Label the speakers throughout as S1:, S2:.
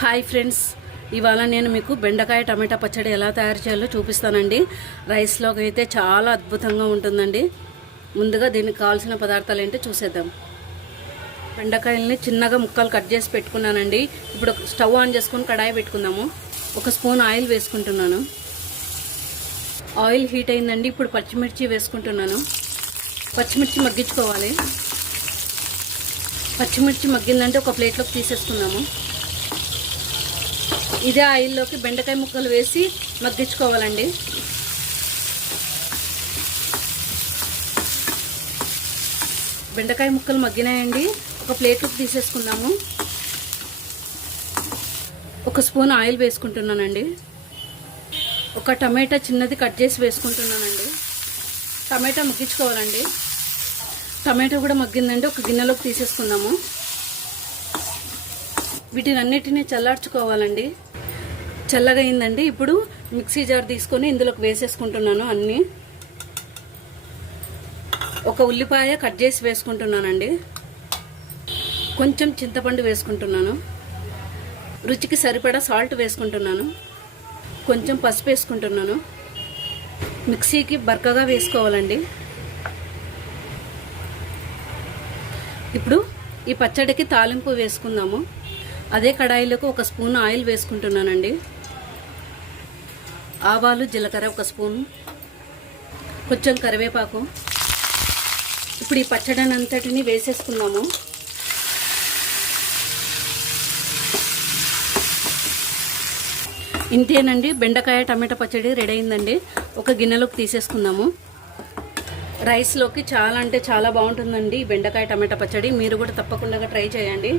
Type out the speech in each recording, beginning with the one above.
S1: Hi friends. ఇవాళ నేను మీకు బెండకాయ టమాటా పచ్చడి ఎలా తయారు చేయాలో చూపిస్తానండి. రైస్లోకి అయితే చాలా అద్భుతంగా ఉంటుందండి. ముందుగా దీనికి కావాల్సిన పదార్థాలు ఏంటో చూసేద్దాం. బెండకాయల్ని చిన్నగా ముక్కలు కట్ చేసి పెట్టుకున్నానండి. ఇప్పుడు స్టవ్ ఆన్ చేసుకొని కడాయి పెట్టుకుందాము. ఒక స్పూన్ ఆయిల్ వేసుకుంటున్నాను. ఆయిల్ హీట్ అయిందండి. ఇప్పుడు పచ్చిమిర్చి వేసుకుంటున్నాను. పచ్చిమిర్చి మగ్గించుకోవాలి. పచ్చిమిర్చి మగ్గిందంటే ఒక ప్లేట్లోకి తీసేసుకుందాము. ఇదే ఆయిల్లోకి బెండకాయ ముక్కలు వేసి మగ్గించుకోవాలండి. బెండకాయ ముక్కలు మగ్గినాయండి. ఒక ప్లేట్లోకి తీసేసుకుందాము. ఒక స్పూన్ ఆయిల్ వేసుకుంటున్నానండి. ఒక టమాటా చిన్నది కట్ చేసి వేసుకుంటున్నానండి. టమాటా మగ్గించుకోవాలండి. టమాటా కూడా మగ్గిందండి. ఒక గిన్నెలోకి తీసేసుకుందాము. వీటిని అన్నిటినీ చల్లార్చుకోవాలండి. చల్లగా అయిందండి ఇప్పుడు మిక్సీ జార్ తీసుకొని ఇందులోకి వేసేసుకుంటున్నాను అన్నీ. ఒక ఉల్లిపాయ కట్ చేసి వేసుకుంటున్నానండి. కొంచెం చింతపండు వేసుకుంటున్నాను. రుచికి సరిపడా సాల్ట్ వేసుకుంటున్నాను. కొంచెం పసుపు వేసుకుంటున్నాను. మిక్సీకి బరకగా వేసుకోవాలండి. ఇప్పుడు ఈ పచ్చడికి తాలింపు వేసుకుందాము. అదే కడాయిలోకి ఒక స్పూన్ ఆయిల్ వేసుకుంటున్నానండి. ఆవాలు జీలకర్ర ఒక స్పూన్ కొంచెం కరివేపాకు. ఇప్పుడు ఈ పచ్చడిని అంతటిని వేసేసుకున్నాము. ఇంతేనండి బెండకాయ టమాటా పచ్చడి రెడీ అయిందండి. ఒక గిన్నెలోకి తీసేసుకుందాము రైస్లోకి చాలా అంటే చాలా బాగుంటుందండి బెండకాయ టమాటా పచ్చడి. మీరు కూడా తప్పకుండా ట్రై చేయండి.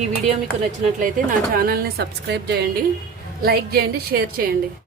S1: ఈ వీడియో మీకు నచ్చినట్లయితే నా ఛానల్ని సబ్స్క్రైబ్ చేయండి. లైక్ చేయండి షేర్ చేయండి.